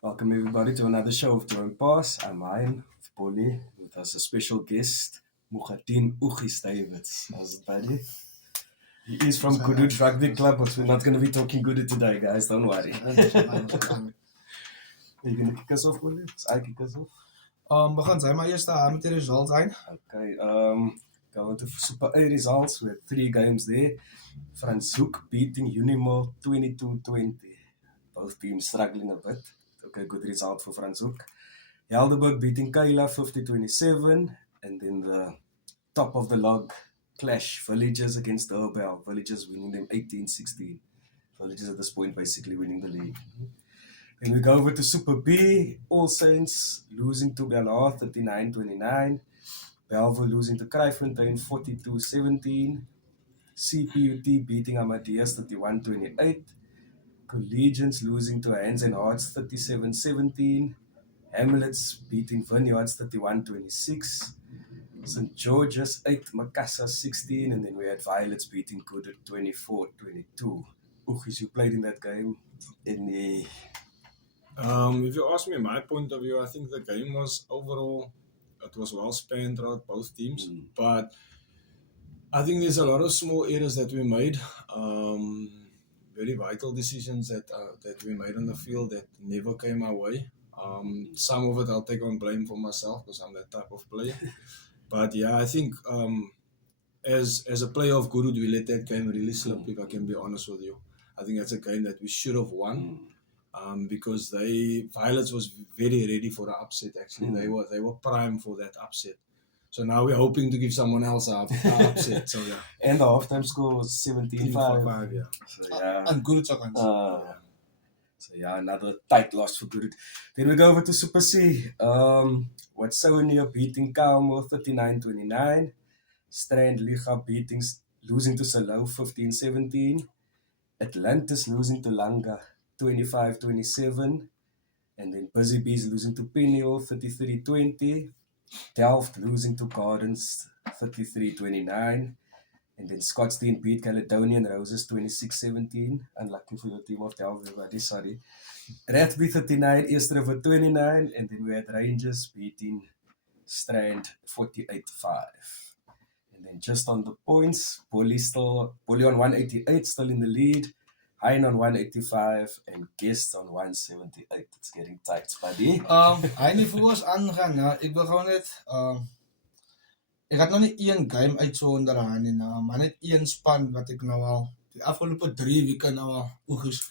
Welcome everybody to another show of Join Pass. I'm Ryan with Polly with us a special guest, Mukhadin Ugis Davids. How's it, buddy? He is from Kudut Rugby Club, but we're not going to be talking Kudut today, guys. Don't worry. Are you going to kick us off, Polly? I kick us off? We gaan zij maar eerst met de results zijn. Okay. Going to Super A results. We had 3 games there. Franschhoek beating Unimol 22-20. Both teams struggling a bit. Okay, good result for Franschhoek. Helderberg beating Kaila 50-27. And then the top of the log clash, Villages against Urbel. Villages winning them 18-16. Villages at this point basically winning the league. Then we go over to Super B. All Saints losing to Belhar 39-29. Belleville losing to Kryfontein 42-17. CPUT beating Amadeus 31-28. Collegians losing to Hands and Hearts 37-17. Hamlets beating Vineyards 31-26. St. George's 8, Makassar 16, and then we had Violets beating Kudut 24-22. Ugis, you played in that game. If you ask me my point of view, I think the game was overall, it was well spanned throughout both teams, but I think there's a lot of small errors that we made, very vital decisions that we made on the field that never came our way. Some of it I'll take on blame for myself because I'm that type of player. But yeah, I think as a player of Kudut, we let that game really slip, if I can be honest with you. I think that's a game that we should have won. Because Violets was very ready for the upset. Actually, they were prime for that upset. So now we're hoping to give someone else an upset. So yeah. And the halftime score was 17-5. Yeah. So yeah. And Kudut seconds. So yeah, another tight loss for Kudut. Then we go over to Super C. Watsonia beating Kalmo 39-29. Strand Liga losing to Salou 15-17. Atlantis losing to Langa 25-27. And then Busy Bees losing to Peniel 33-20. Delft losing to Gardens 33-29. And then Scottsdene beat Caledonian Roses 26-17. Unlucky for the team of Delft, everybody, sorry. Rathby 39, East River 29. And then we had Rangers beating Strand 48-5. And then just on the points, Polly on 188, still in the lead. Hein on 185 and Guest on 178. It's getting tight, buddy. Hij niet voor ons aangaan. Nou, ik wil gewoon net. Ik had nog niet één game uitzonderen. Maar net één span wat ik nou al. De afgelopen 3 weken nou al. Oegis.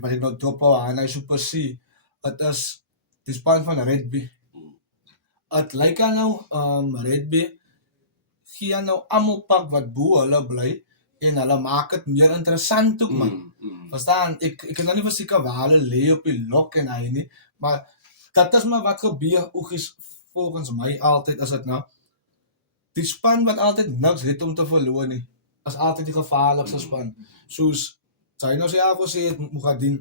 Wat ik nou drop hou aan. Hij Super C. Het is de span van Redby. Het lijkt aan nou. Redby. Gee nou allemaal pak wat boe hulle bly. En hulle maak het meer interessant ook, man. Verstaan? Ik kan nou nie verseker waar hulle lê op die lok en hy nie, maar dat is maar wat gebeur, Oegis, volgens my altyd is dit nou. Die span wat altyd niks het om te verloor nie, is altyd die gevaarlikste span. Soos sy nou sê gesê het, Mukhadin,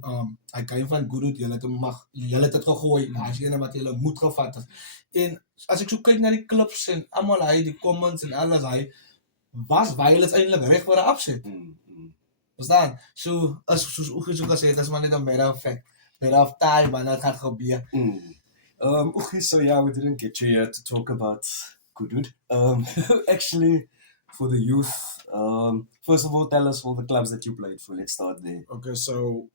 hy kan van Kudut, julle het dit gegooi, hy is ene wat julle moet gevat het. En as ek so kyk na die clips en almal hy, die comments en alles hy, was Violets eintlik reg vir 'n upset. Verstaan? So as soos Ugis ook gesê het, as maar net 'n matter of time wanneer dit gaan gebeur. Ugis, so yeah, we didn't get you here to talk about Kudut. Actually, for the youth, first of all, tell us all the clubs that you played for. Let's start there. Okay, so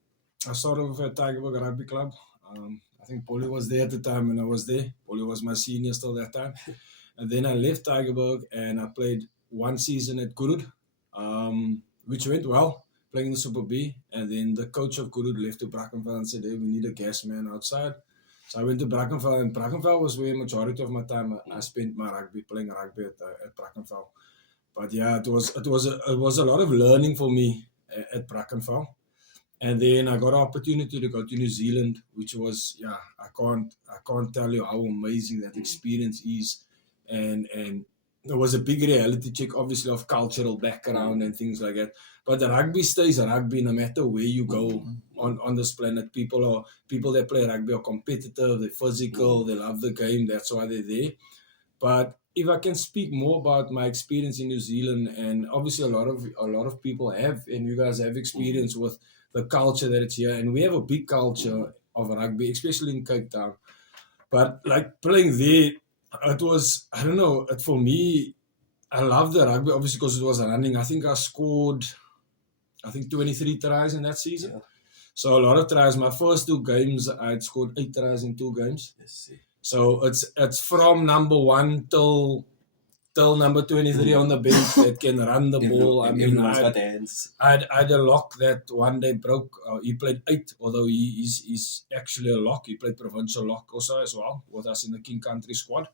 I started with at Tygerberg Rugby Club. I think Polly was there at the time when I was there. Polly was my senior still that time. And then I left Tygerberg and I played 1 season at Kudut, which went well, playing in the Super B. And then the coach of Kudut left to Brackenfell and said, hey, we need a gas man outside. So I went to Brackenfell, and Brackenfell was where majority of my time I spent my playing rugby at Brackenfell. But yeah, it was a lot of learning for me at Brackenfell. And then I got an opportunity to go to New Zealand, which was, yeah, I can't tell you how amazing that experience is. And there was a big reality check, obviously, of cultural background and things like that. But the rugby stays rugby no matter where you go on this planet. People that play rugby are competitive, they're physical, they love the game, that's why they're there. But if I can speak more about my experience in New Zealand, and obviously a lot of people have, and you guys have experience with the culture that it's here, and we have a big culture of rugby, especially in Cape Town. But like playing there, it was, I don't know, for me, I loved the rugby obviously because it was running. I think I scored, 23 tries in that season. Yeah. So a lot of tries. My first 2 games, I'd scored 8 tries in 2 games. Yes. So it's from number 1 till number 23 on the bench that can run the ball. I mean, everyone's got hands. I had a lock that one day broke. He played 8, although he's actually a lock. He played provincial lock also as well with us in the King Country squad.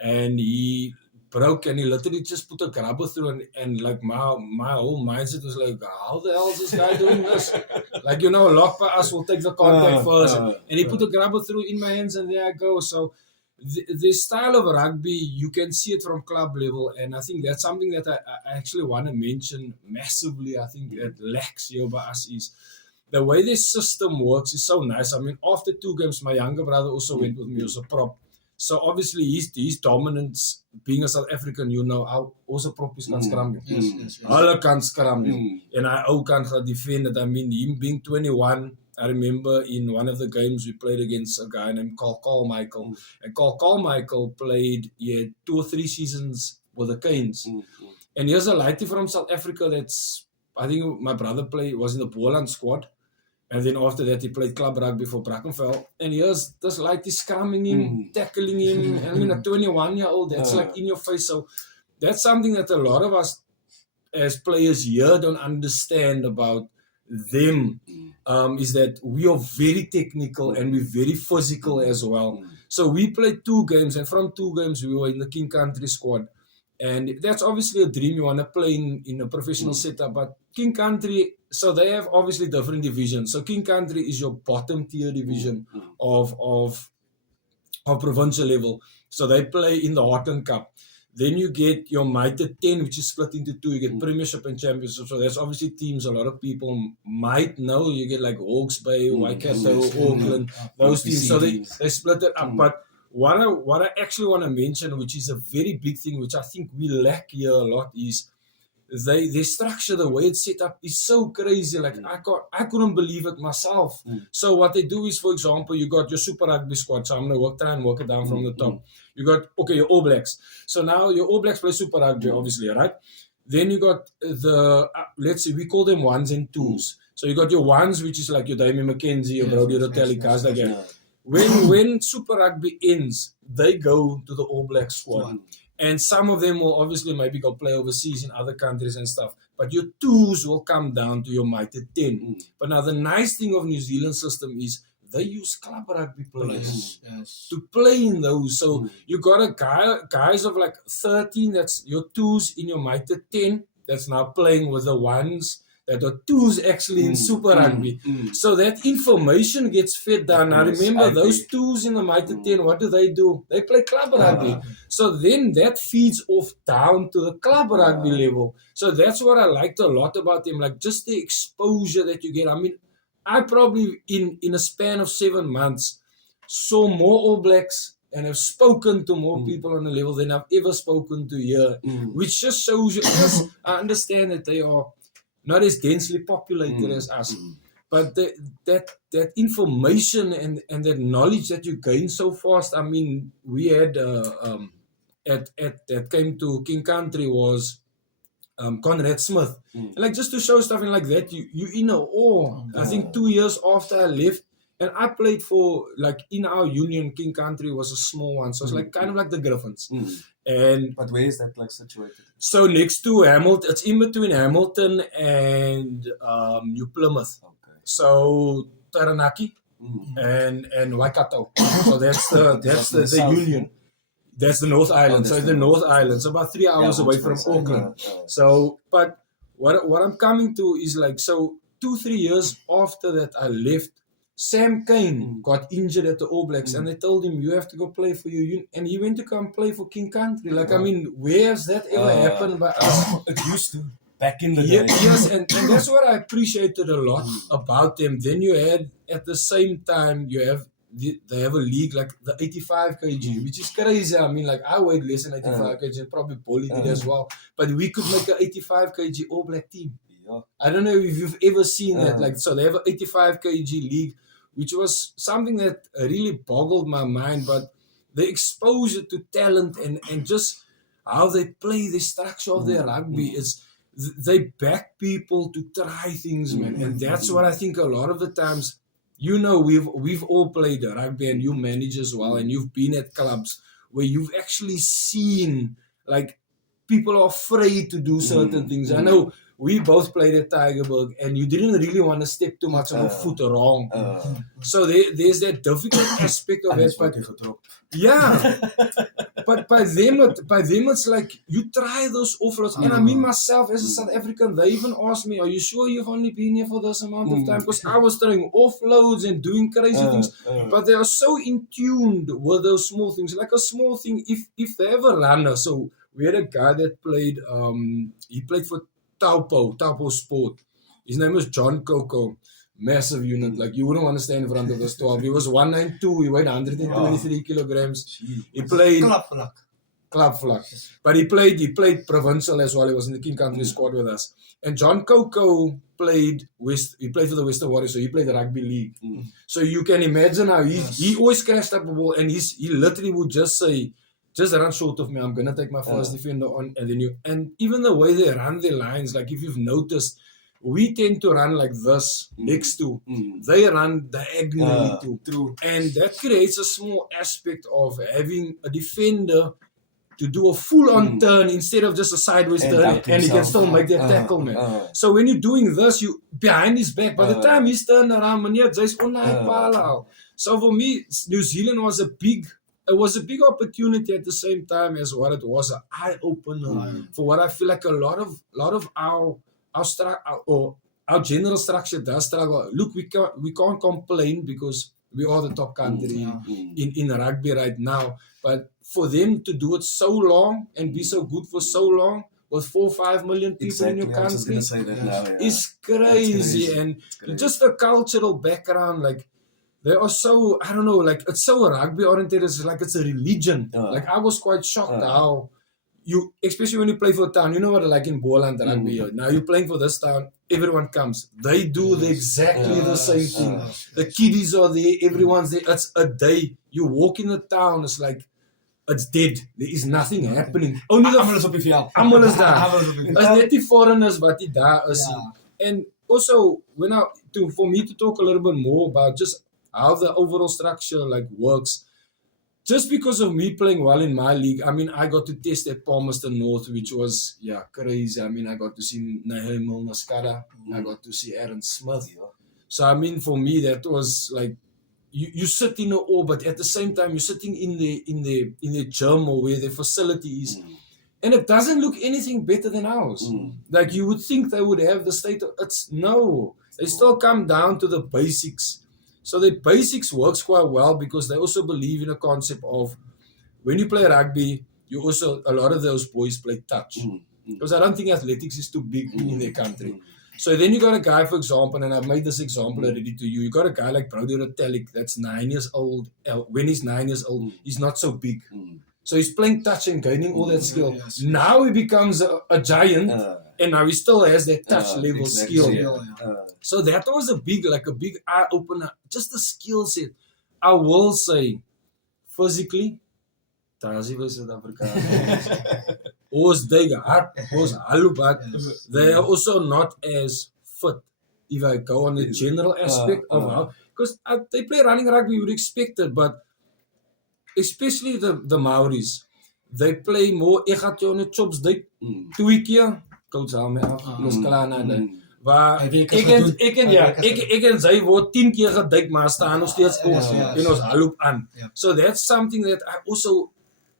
And he broke and he literally just put a grabber through and like my whole mindset was like, how the hell is this guy doing this? Like, a lock by us will take the contact first. And he put a grabber through in my hands and there I go. So the style of rugby, you can see it from club level, and I think that's something that I actually want to mention massively. I think that lacks here by us is the way this system works is so nice. I mean, after 2 games, my younger brother also went with me as a prop. So obviously his dominance, being a South African, how also prop is kan scrum. Yes. Hulle kan scrum. And I ook kan gaan defend it. I mean, him being 21, I remember in one of the games we played against a guy named Carl Carmichael. And Carl Carmichael played 2 or 3 seasons with the Canes. And here's a lady from South Africa that's, I think my brother was in the Boland squad. And then after that, he played club rugby for Brackenfell. And here's this lady scrumming him, tackling him. I mean, a 21-year-old, that's like in your face. So that's something that a lot of us as players here don't understand about them, is that we are very technical and we're very physical as well. So we played 2 games, and from 2 games we were in the King Country squad. And that's obviously a dream you want to play in a professional setup. But King Country, so they have obviously different divisions. So King Country is your bottom tier division of provincial level. So they play in the Horton Cup. Then you get your Mitre 10, which is split into 2. You get Premiership and Championship. So there's obviously teams a lot of people might know. You get like Hawke's Bay, Waikato, Auckland, those teams. So they split it up. But what I actually want to mention, which is a very big thing, which I think we lack here a lot, is they structure, the way it's set up is so crazy. Like I couldn't believe it myself. So what they do is, for example, you got your Super Rugby squad. So I'm gonna try and work it down from the top. You got your All Blacks. So now your All Blacks play Super Rugby, obviously, right? Then you got the let's see, we call them 1s and 2s. So you got your 1s, which is like your Damien McKenzie, your Brodie Rotelli, guys like that. When Super Rugby ends, they go to the All Black squad. And some of them will obviously maybe go play overseas in other countries and stuff. But your 2s will come down to your Mitre 10. But now the nice thing of New Zealand system is they use club rugby players to play in those. So you got a guys of like 13, that's your 2s in your Mitre 10, that's now playing with the 1s. That are 2s actually in Super Rugby. So that information gets fed down. Now remember, those 2s in the Mitre 10, what do? They play club rugby. So then that feeds off down to the club rugby level. So that's what I liked a lot about them, like just the exposure that you get. I mean, I probably in a span of 7 months saw more All Blacks and have spoken to more people on the level than I've ever spoken to here, which just shows you, yes, I understand that they are not as densely populated as us, but that information and that knowledge that you gain so fast. I mean, we had that came to King Country was Conrad Smith. And like just to show stuff and like that, you in awe. I think 2 years after I left, and I played for, like, in our union, King Country was a small one, so it's like kind of like the Griffins. But where is that like situated? So next to Hamilton, it's in between Hamilton and New Plymouth. So Taranaki and Waikato. So that's the union. That's the North Island. So the North Island. It's about 3 hours away from Auckland. So, but what I'm coming to is like, so 2-3 years after that I left, Sam Kane got injured at the All Blacks, and they told him, you have to go play for your union. And he went to come play for King Country. Like, I mean, where has that ever happened by us? It used to, back in the day. Yes, and that's what I appreciated a lot about them. Then you had, at the same time, they have a league like the 85 kg, which is crazy. I mean, like, I weighed less than 85 kg, and probably Bolly did as well. But we could make an 85 kg All Black team. I don't know if you've ever seen that. Like, so they have an 85 kg league which was something that really boggled my mind. But the exposure to talent and just how they play the structure of their rugby, is they back people to try things, man. And that's what I think a lot of the times, we've all played rugby, and you manage as well, and you've been at clubs where you've actually seen like people are afraid to do certain things. I know we both played at Tygerberg, and you didn't really want to step too much of a foot wrong. So there's that difficult aspect of it. But yeah, but by them it's like you try those offloads. And I mean, myself as a South African, they even asked me, "Are you sure you've only been here for this amount of time?" Because I was throwing offloads and doing crazy things. But they are so in tune with those small things. Like a small thing, if they have a runner. So we had a guy that played. He played for Taupo Sport. His name was John Coco. Massive unit. Like, you wouldn't want to stand in front of this 12. He was 192. He weighed 123 kilograms. He played club flag. But he played provincial as well. He was in the King Country squad with us. And John Coco played for the Western Warriors, so he played the rugby league. So you can imagine how he always crashed up a ball, and he literally would just say, "Just run short of me. I'm gonna take my first defender on," and even the way they run their lines, like if you've noticed, we tend to run like this next to. They run diagonally too. True. And that creates a small aspect of having a defender to do a full-on turn instead of just a sideways turn, and he can still make that tackle, man. So when you're doing this, you behind his back. By the time he's turned around, so for me, New Zealand was a big opportunity at the same time as what it was an eye opener for what I feel like a lot of our general structure does struggle. Look, we can't complain because we are the top country in rugby right now. But for them to do it so long and be so good for so long with 4 or 5 million people in your country is crazy. And just the cultural background, like they are so, I don't know, like it's so rugby oriented. It's like it's a religion. Like I was quite shocked how you, especially when you play for a town, you know what, like in Boland rugby, now you're playing for this town, everyone comes. They do exactly the same thing. The kiddies are there, everyone's there. It's a day. You walk in the town, it's like, it's dead. There is nothing happening. Only the almal is daar. Is net die foreigners wat die daar is. And also, for me to talk a little bit more about just how the overall structure like works, just because of me playing well in my league, I mean, I got to test at Palmerston North, which was, crazy. I mean, I got to see Nahel Naskada. I got to see Aaron Smith. So, I mean, for me, that was like, you sit in the awe, but at the same time, you're sitting in the gym or where the facility is. And it doesn't look anything better than ours. Like, you would think they would have the state of, no. They still come down to the basics. So the basics works quite well because they also believe in a concept of when you play rugby, a lot of those boys play touch. Because I don't think athletics is too big in their country. So then you got a guy, for example, and I've made this example already to you. You got a guy like Brody Retallick that's 9 years old. When he's 9 years old, he's not so big. So he's playing touch and gaining all that skill. Now he becomes a giant, and now he still has that touch level skill. So that was a big eye opener. Just the skill set. I will say, physically, they are also not as fit if I go on the general aspect of how, because they play running rugby, you would expect it, but especially the Maoris, they play more ek gaan jou net chops dik 2 keer coach hou my af ons klaar na dit waar ek en sy word 10 keer gedik maar staan nog steeds en ons haloop aan. So that's something that I also,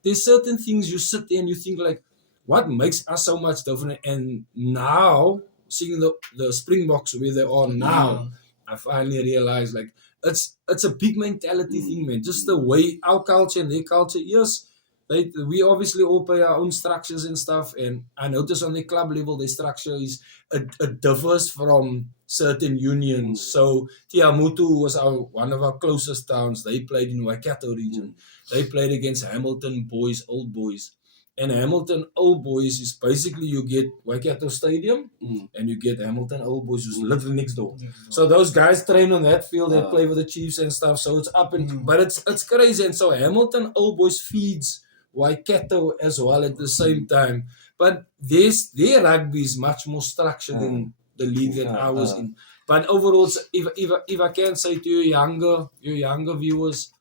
there's certain things you sit there and you think like, what makes us so much different? And now seeing the Springboks where they are now, I finally realized like it's a big mentality thing, man. Just the way our culture and their culture, yes, we obviously all play our own structures and stuff. And I notice on the club level, their structure is a differs from certain unions. So Tiamutu was one of our closest towns. They played in Waikato region. They played against Hamilton boys, old boys. And Hamilton Old Boys is basically you get Waikato Stadium and you get Hamilton Old Boys who's literally next door. So those guys train on that field, they play with the Chiefs and stuff. So it's up and but it's crazy. And so Hamilton Old Boys feeds Waikato as well at the same time. But their rugby is much more structured than the league that I was in. But overall, if I can say to your younger viewers,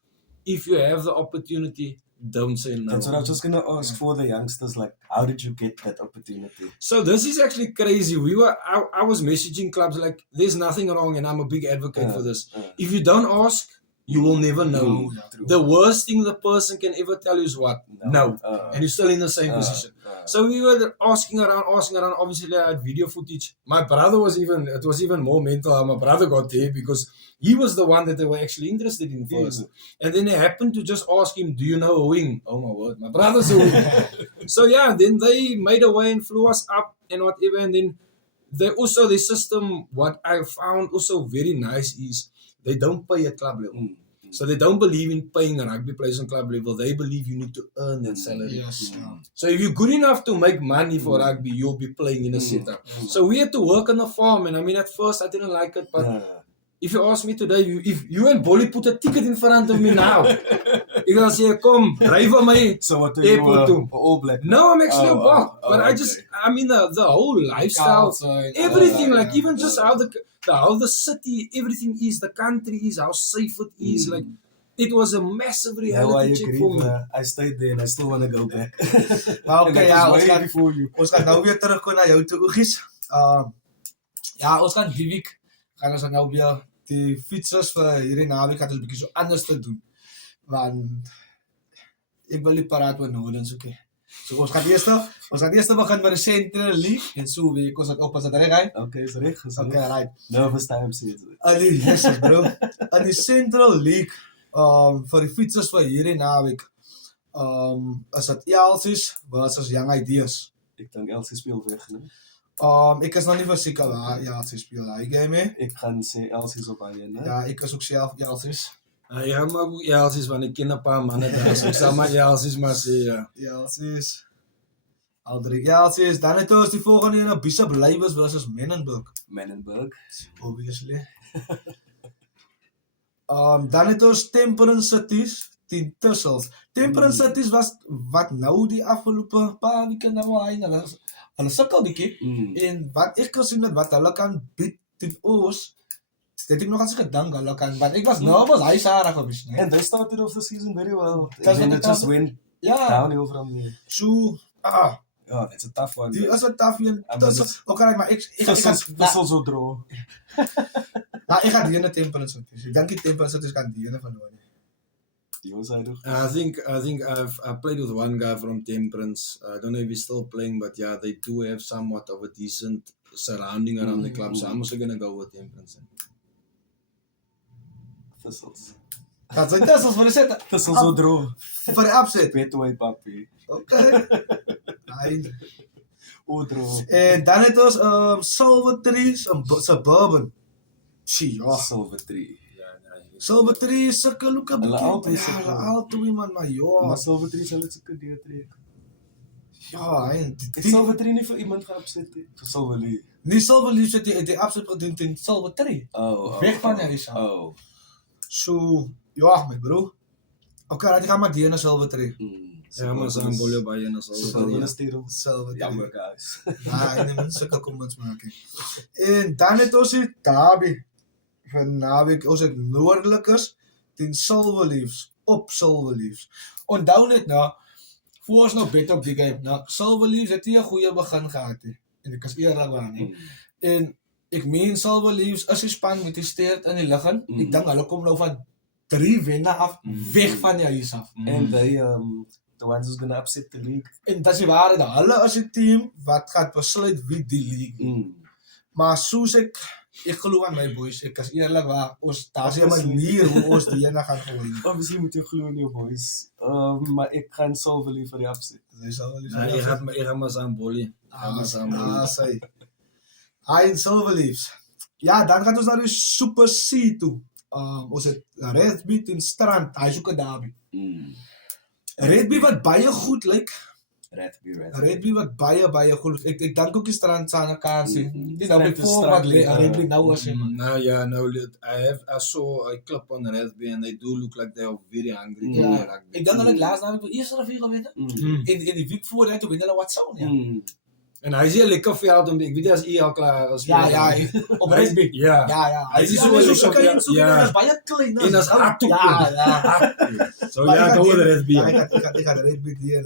if you have the opportunity, don't say no. That's what I was just gonna ask for the youngsters. Like, how did you get that opportunity? So this is actually crazy. I was messaging clubs like, there's nothing wrong, and I'm a big advocate for this. If you don't ask, you will never know. The worst thing the person can ever tell you is what? No. And you're still in the same position. So we were asking around. Obviously, I had video footage. My brother it was even more mental how my brother got there because he was the one that they were actually interested in first. And then they happened to just ask him, do you know a wing? Oh my word, my brother's a wing. So yeah, then they made a way and flew us up and whatever. And then the system, what I found also very nice is they don't pay at club level. So they don't believe in paying rugby players on club level. They believe you need to earn that salary. Yes. So if you're good enough to make money for rugby, you'll be playing in a setup. So we had to work on the farm. And I mean, at first I didn't like it. But if you ask me today, if you and Bolly put a ticket in front of me now, you're going to say, come, drive on my So what are airport you, to. All Black? No, I'm actually a Bok. But I just, I mean, the whole lifestyle, everything, like even just how the city, everything is, the country is, how safe it is. Like, it was a massive reality check for me. I stayed there and I still want to go back. Maar oké, ja, ons gaan nou weer terugkomen naar jou toe, Oegies. Ja, ons gaan die week, gaan ons nou weer die fietsers vir hierdie naweek gaat ons 'n bietjie so anders te doen. Want ek wil nie paraat oor Nolens, oké. So ons gaan eerst begin met die Central League en so wie ons het op as dit reg hy. Okay, is reg. Okay, right. Nervous time sê dit. Yes, bro. In die Central League vir die fietsers vir hierdie naweek is dit Elsies versus Young Ideas. Ek dink Elsie speel weg, né? Ek is nog nie verseker waar Elsies speel hy game. Ek gaan sê Elsies op hy, né? Ja, ek is ook self Elsies. Ja, maar ook Elsies, want ek ken 'n paar manne daar. So ek sal maar Elsies maar sê, ja. Elsies. Aldrik Elsies. Dan het ons die volgende ene, Bishop Lybus versus Menenberg. Menenberg. Obviously. Dan het ons Temperance Cities teen Tussels. Temperance Cities was wat nou die afgelope paar weke nou hy hulle sukkel bietjie. En wat ek gesien het wat hulle kan bied teen ons, het ek nog eens gedink hulle kan, want ek was nervous, hy Sarah gewees, né? And they started off the season very well. That's And what it just went downhill from there. So, Yeah, it's a tough one. die is 'n tough een. Okay, maar ek Vissel so draw. ek gaan die ene Temperance Cities. Ek dink die Temperance Cities kan die ene van hulle. Your side of I think I played with one guy from Temperance. I don't know if he's still playing, but yeah, they do have somewhat of a decent surrounding around the club. So I'm also gonna go with Temperance. Vissels. Dat zijn Tussels voor de set. Vissel so draw. Voor de upset. Betway papi. Okay. O draw. En dan het ons Silver Trees en Suburban. Ja. Silver Tree. Silver Trees sukkel ook 'n bietjie. Hulle altyd man, maar ja. Maar Silver Tree sal dit so kan trek. Ja, en Ek Silver Tree nie vir iemand geopset nie. Vir Silver Lee. nie Silver Leaf het die upset gedoen teen Silver Tree. Weg van jou is. So, ja, my bro. Okay, laat ek gaan maar die ene Silver Tree. Ja, maar zo'n bolje bij je Silver Tree. Silver Tree. Jammer guys. Ja, en die mense kom ons maak. En dan het ons die derby van naweek, ons het Noordelikers teen Silver Leafs op Silver Leafs. Onthou net nou, voor ons nog bet op die game. Nou, Silver Leafs het nie 'n goeie begin gehad nie. En ek is eerlik waar nie. En ek meen Silver Leafs is die span met die stert in die lug in. Ek dink hulle kom nou van 3 wenne af, weg van die huis af. And they the ones who's gonna upset the league. En dat is die waarheid. Hulle is die team wat gaat besluit wie die league. Maar soos ek glo aan my boys, ek is eerlik waar, daar is 'n manier hoe ons die ene gaan gooi. Obviously moet jy glo in jou boys. Maar ek gaan Silver Lee vir die upset. Jy sal wel Nee, je gaat maar zo'n bolje. Sy. Hy en Silver Leafs. Ja, dan gaan ons na die Super C toe. Ons het Redby teen Strand, hy soek 'n derby. Redby wat baie goed lyk, Redby. Redby wat baie goed. Ek dink ook die Strand staan 'n kans hê. Dis nou Strand is voor wat struggling, Redby nou was hè. I saw a clip on Redby and they do look like they are very hungry to Ja. play rugby. Ek dink hulle het laas naweek vir eerste rivier gewen. En die week voor dit toe wen hulle wat sou ja. En hy is 'n lekker veld om ek weet nie as u al klaar is. Ja, op Redby. Ja. Ja. Hy is Hy so is lekker so klein, so ja. klein, is baie klein. En as hard toe. Ja. So ja, go with Redby. Ja, ek gaan Redby deel.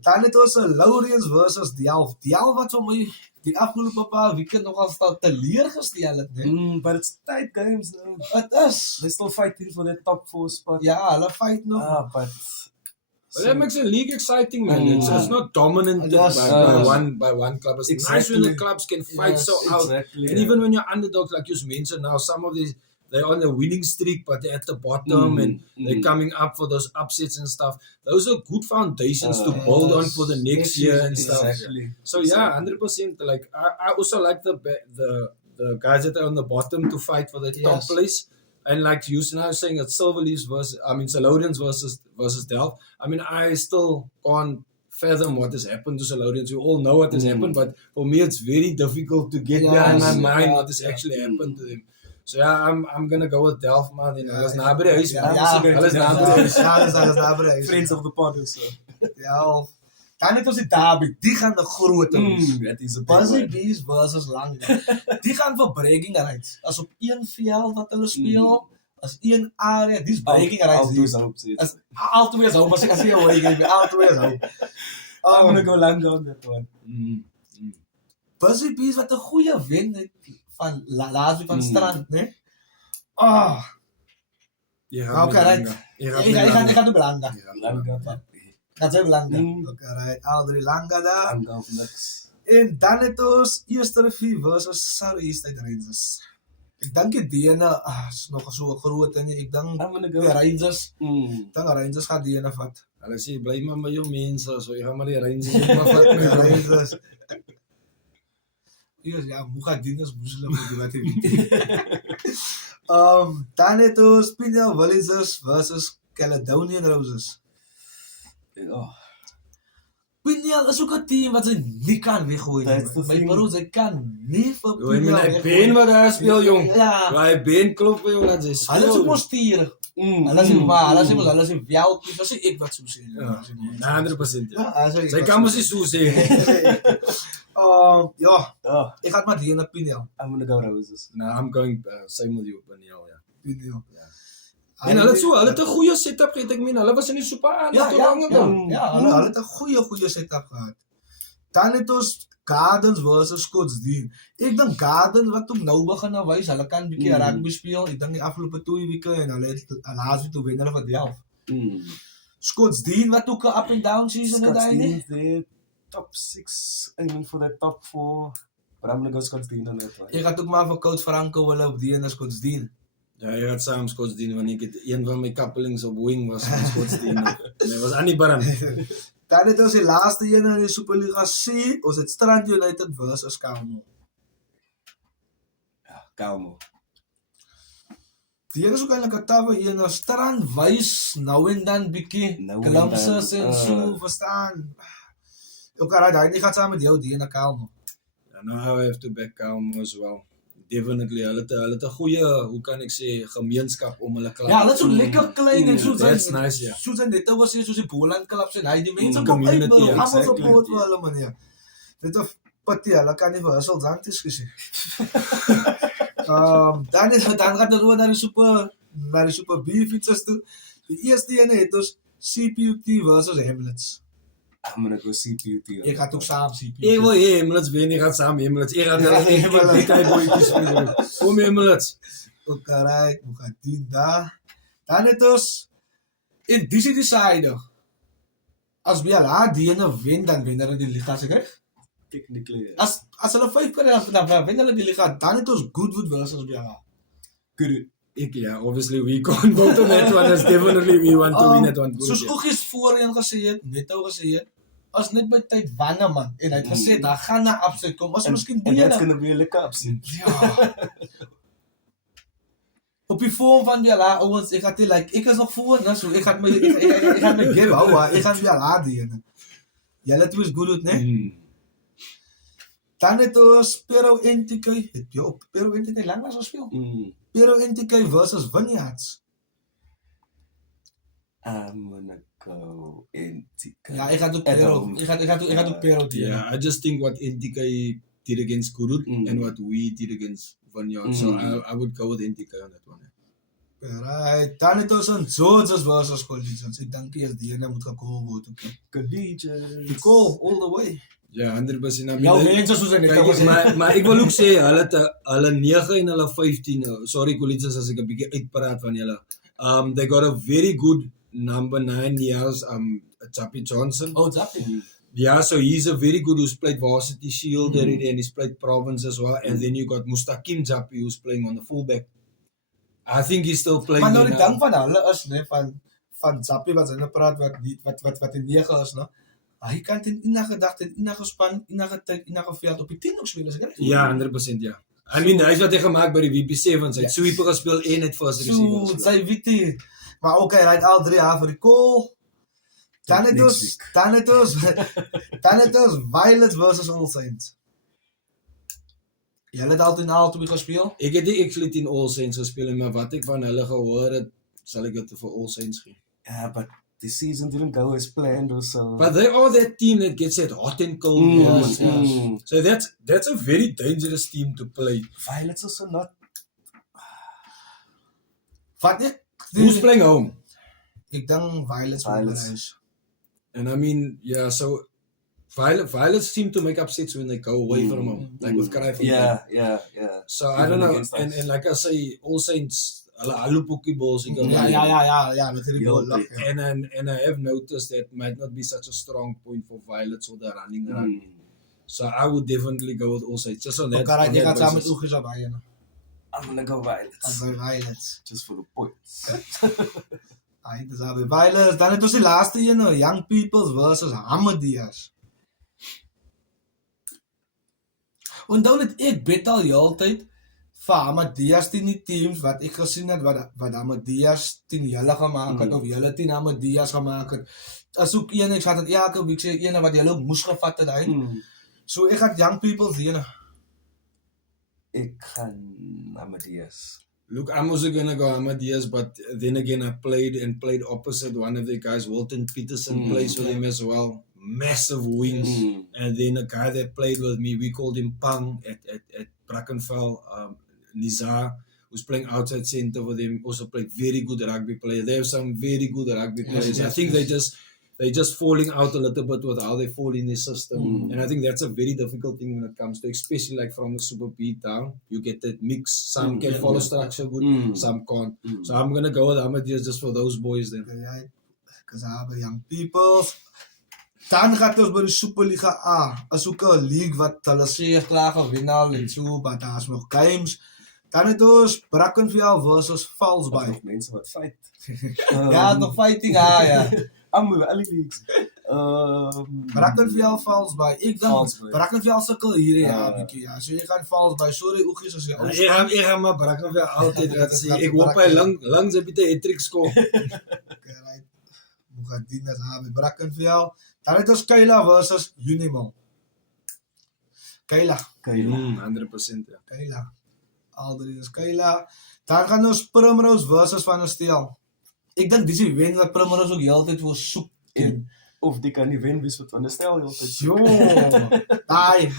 Dan het ons Lauriens versus Delft. Delft wat vir my die afgelope paar weke nogal teleurgestel het, né? But it's tight games now. Dit is. They're still fighting for that top 4 spot. Ja, hulle fight nog. But That makes a league exciting, man. It's not dominated Yes. by one club. It's nice when the clubs can fight so out. Exactly. And even when you're underdogs, like you mentioned now, some of these, they're on the winning streak, but they're at the bottom and they're coming up for those upsets and stuff. Those are good foundations to build on for the next year and stuff. Exactly. So yeah, 100%. Like I also like the guys that are on the bottom to fight for the top place. And like you now saying, it's Silver Leafs Salodians versus Delft. I mean, I still can't fathom what has happened to Salodians. We all know what has happened, but for me, it's very difficult to get there in my mind what has actually happened to them. So yeah, I'm gonna go with Delft, man. Alles naby die huis, man. Alles naby die huis. Alles naby die huis. Friends of the pod so. Ja. Dan het ons die derby. Die gaan 'n groot wees. That is a big Busy one. Bees versus Langa. Die gaan vir breaking rights. As op een veld wat hulle speel, as een area, dis breaking rights. Altoos hoop sê. As altyd hou, as ek as jy hoor, jy altyd hou. I want to go Langa on that one. Busy Bees wat 'n goeie wen het van laasweek van Strand, né? Okay, right. Ek gaan doen Langa. Langa. Gaat ook Langa. Okay, right. Aldri Langa daar. Langa of niks. En dan het ons eerste rivier versus Southeast Rangers. Ek dink die ene is nog so groot en ek dink I'm gonna die go. Rangers, Rangers gaan die ene vat. Hulle sê bly maar by jou mense, so jy gaan maar die Rangers ook maar vat met hulle. Rangers. Ja, Mujahideen Muslim die wat weet. Dan het ons Pineal Villagers versus Caledonian Roses. Oh, Pineal is ook 'n team wat sy nie kan weggooi That's the nie. My thing. broer, sy kan nie vir Jy moet Pineal hy Ben wat daar speel, jong. Ja. Hy Ben klop vir jou dat hy speel. Hulle is ook mos stiere. Hulle sê maar, hulle sê wel, dis ek wat so sê. Ja, 100%. Ja, Sy kan mos nie so sê. Ja, oh, ek gaan maar die ene Pineal. I'm gonna go Roses. No, I'm going same with you, Paniel, ja. Pineal. En hulle het 'n goeie setup gehad. Ek meen, hulle was in die super aan Ja, te lank ago. hulle het 'n goeie setup gehad. Dan het ons Gardens versus Scottsdene. Ek dink Gardens wat ook nou begin nou wys, hulle kan bietjie rugby speel. Ek dink die afgelope 2 weke en hulle het laasweek toe wen hulle van Delft. Scottsdene wat ook 'n up and down season het daai nie. They're top 6 aiming for the top 4. But I'm gonna go Scottsdene on that one. Ek gaan ook maar vir Coach Franco hulle op die ene Scottsdene. Ja, hy het saam Scottsdene want ek het een van my couplings op wing was van Scottsdene. En hy was aan die brand. Dan het ons die laaste een in die Superliga C. Ons het Strand United versus Calmo. Calmo. Die een is ook eintlik 'n tawe een. Strand wys nou en dan bietjie Nou en glimpses dan, en so, verstaan. Ook al daai nie gaan saam met jou die ene Calmo. Ja, now I have to back Calmo as well. Definitely, hulle het 'n goeie, hoe kan ek sê, gemeenskap om hulle klaar. Ja, hulle is so lekker klein en so. That's nice, ja. Soos net was hier soos die Boland Clubs en hy die mense kom community, uit, ja, almal exactly. support vir hulle manier. Dit of patie, hulle kan nie vir hulle zanties gesê. Dan gaan hulle na die Super B fietsers toe. Die eerste ene het ons CPUT versus Hamlets. I'm gonna go CPUT. Ek gaan ook saam CPUT. Ek wil Emirates wen, ek gaan saam Emirates. Ek gaan hulle nie daai boetjies speel. Kom Emirates. Ook alright, we gaan doen daar. Dan het ons in die decider. As BLA die ene wen, dan wen hulle die liga seker. Technically, yeah. As hulle 5 keer dan wen hulle die liga, dan het ons Goodwood versus BLA. Good. Yeah, obviously we can't vote on that one. It's definitely we want to win that one. Soos Oggies voorheen gesê het, Netto gesê het, as net by tyd wanneer man en hy het gesê daar gaan 'n upset kom. As miskien die And that's ene. gonna be a lekker upset. Ja. op die vorm van Biala, ouwens, ik had die like, ik is nog voor, nou, so, ik had me give, ouwe, ik had Biala die. Jelle toe is goed, ne? Dan het ons Pero NTK, Pero NTK lang was speel. Pero NTK versus Vineyards. I'm gonna go NTK. Ja, ik ga doen At Pero. home. Ik ga doen Pero die. Yeah, I just think what NTK did against Kurut and what we did against Vineyard. So I would go with NTK on that one. Right. Dan het ons een Georges versus Collegians. Ik denk eerst die ene moet gekomen worden. Collegians. Go, all the way. Ja, 100%. I mean, Jouw mensen zo zijn Kijk, maar ik wil ook sê hulle 9 en hulle 15. Sorry colleagues as ek 'n bietjie uitpraat van julle. They got a very good number 9 years Chappie Johnson. Oh, Zappie. Yeah, so he's a very good who's played Varsity Shield already and he's played Province as well. And then you got Mustaqim Jappi who's playing on the fullback. I think he's still playing. Maar nou die ding van hulle is, ne, van Zappie wat hulle praat wat in 9 is, no. Hy kan in enige dag, in enige span, enige tyd, enige veld op die 10 ook speel, is ek reg? Ja, 100%, ja. I mean, hy's wat hy gemaak by die VP7s. Hy het sweeper gespeel en het first receiver So, gespeel. sy weet maar okay, hy het al 3 jaar vir die goal. Dan het ons Violets versus All Saints. Jy het altyd al twee gespeel? Ek het nie actually in All Saints gespeel, maar wat ek van hulle gehoor het, sal ek dit vir All Saints gee. Yeah, but the season didn't go as planned or so. But they are that team that gets that hot and cold. Yes. So that's a very dangerous team to play. Violets also not. Wat ek? Who's playing home? Ek dink Violets Violets. And I mean, yeah, so Violets seem to make upsets when they go away from home, like with Cruyff. Yeah. So I don't know, and like I say, All Saints, hulle poekie balls. Ja, met die Ja, bal lag. And I have noticed that might not be such a strong point for Violets or the running around. So I would definitely go with All Saints. Just on that. Oké, jy on gaan that saam met basis. Oegis daarbij. I'm gonna go Violets. By Violets. Just for the points. Hy dis daar by Violets. Dan het ons die laaste een, Young Peoples versus Hamadias. Onthou net ek bet al heeltyd vir Hamadias teen die teams wat ek gesien het wat Hamadias teen julle gemaak het of julle teen Hamadias gemaak het. As ook een ek gaan dit elke week sê een wat julle moes gevat het hy. So ek gaan Young Peoples heen. Ek gaan Amadeus. Look, I'm also gonna go Amadeus, but then again, I played opposite one of the guys. Walton Peterson plays with him as well. Massive wings. And then a guy that played with me, we called him Pang at Brackenfell, Nizar, who's playing outside center with him. Also played very good rugby player. They have some very good rugby players. I think they're just falling out a little bit with how they fall in the system. And I think that's a very difficult thing when it comes to, especially like from the Super Beat down, you get that mix. Some can follow structure good, some can't. So I'm going to go with Amadeus just for those boys then. Because I have Young Peoples. Dan gaat ons by die Superliga A. Is ook 'n league wat hulle sê klaar gewen al en so, maar daar's nog games. Dan het ons Brackenfell versus Valsby. Nog mense wat fight. Ja, nog fighting ja. I'm alle leagues. Brackenfell Valsby. Ek dink Valsby. Brackenfell sukkel hier ja, bietjie ja. So jy gaan Valsby. Sorry Oegies as jy ou. Ik ga maar Brackenfell altijd dat zien. Ik hoop hij langs heb je de hat-trick score. Okay, right. Mugadina daar by Brackenfell. Dan het ons Kayla versus Unimal. Kayla. 100%. Ja. Kayla. Al drie is Kayla. Dan gaan ons Primrose versus Van der Steel. Ek dink dis die wen wat Primrose ook heeltyd wil soek. Of die kan nie wen wees wat van die stel heeltyd. Jo. Ai, ek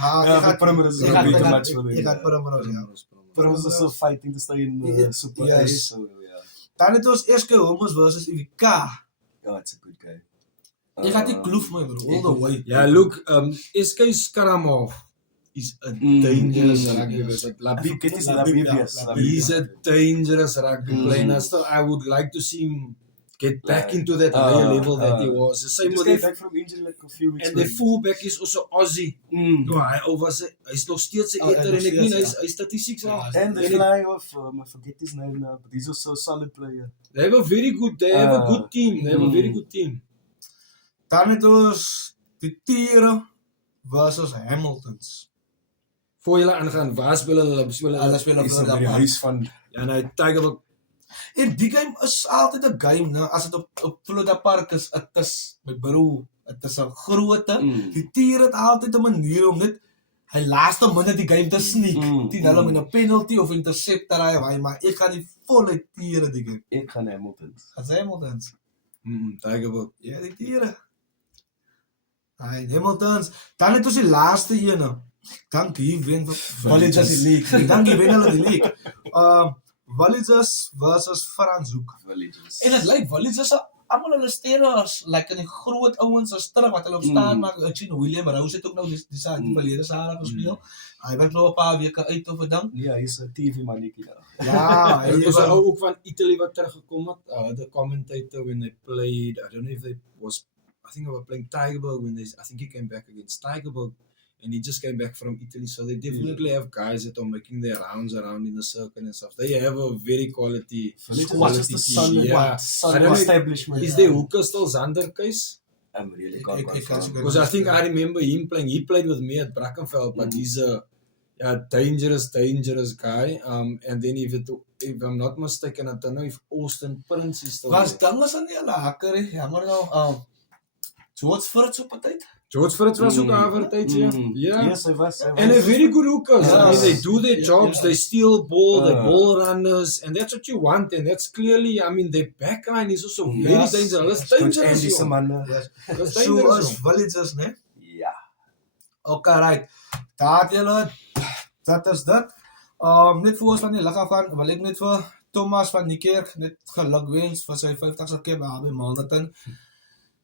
gaan Primrose is ek a beter gaan- match for them. Ek gaan Primrose ja. Primrose is still fighting to stay in Super A. Yes. So yeah. Dan het ons Eske Homos versus IWK. Yeah, it's a good game. Jy gaan die kloof my bro, all the way. Ja, look, SK Skaramov is a dangerous rugby yes. player. I forget his Labib, Labibius. yeah. He's a dangerous rugby player. And still, I would like to see him get back into that higher level that he was. The same Just with came back from injury like a few weeks and the fullback is also Aussie. No, hy's nog steeds 'n eter en ek meen hy's statistiek wel. And the fly off, I forget his name now, but he's also a solid player. They have a very good team. They have a very good team. Dan het ons die Tiere versus Hamiltons. Voor julle aangaan, waar speel hulle? Hulle speel op Is by die Florida. huis van Ja, nou Tiger En die game is altyd 'n game, né? As dit op Florida Park is, dit is met bro, dit is 'n grootte. Die tier het altyd 'n manier om net hy laaste minuut die game te sneak. Teen hulle met 'n penalty of intercept raai, maar ek gaan die voluit tiere die game. Ek gaan Hamiltons. As Hamiltons. Tigerberg. Ja, die tiere. Hy Hamiltons. Dan het ons die laaste ene. Dankie wen Villagers die league. Dankie wen hulle die league. Villagers versus Franshoek. Villages. En dit lyk Villagers almal hulle sterre like in die groot ouens as terug wat hulle op staan maar Gene William Rose het ook nou die verlede jaar gespeel. Hy was nou 'n paar weke uit of 'n ding. Ja, hy's 'n TV mannetjie daar. Ja, Hy was ook van Italy wat teruggekom het. The commentator when they played, I don't know if I think they were playing Tigerberg I think he came back against Tigerberg and he just came back from Italy. So they definitely have guys that are making their rounds around in the circuit and stuff. They have a very quality Villages is just the Sun establishment. Is there Hooker still Zander case? I'm really Ek- confident. Because I think I remember him playing. He played with me at Brackenfell, but he's a dangerous guy. And then if I'm not mistaken, I don't know if Austin Prince is still Was there. dan was aan die hulle hakker, jammer nou. George Fritz op 'n tyd. George Fritz was ook average, yeah. Yes, hy was. And they're very good hookers. I mean, they do their jobs, Yeah. they steal ball, they're ball runners, and that's what you want. And that's clearly, I mean, their backline is also very Yes. dangerous. That's Coach dangerous, Andy se joh. manne. That's So dangerous, is joh. Villagers, né? Ja. Okay, right. Daar julle, dat is dit. Net voor ons van die lig af gaan, wil ek net vir Thomas van Niekerk net gelukwens vir sy 50ste keer by HB Malderton.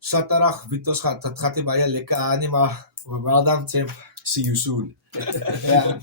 Saterdag Vitos gaat, dit gaat nie baie lekker aan nie, maar well done, champ. See you soon. Ja.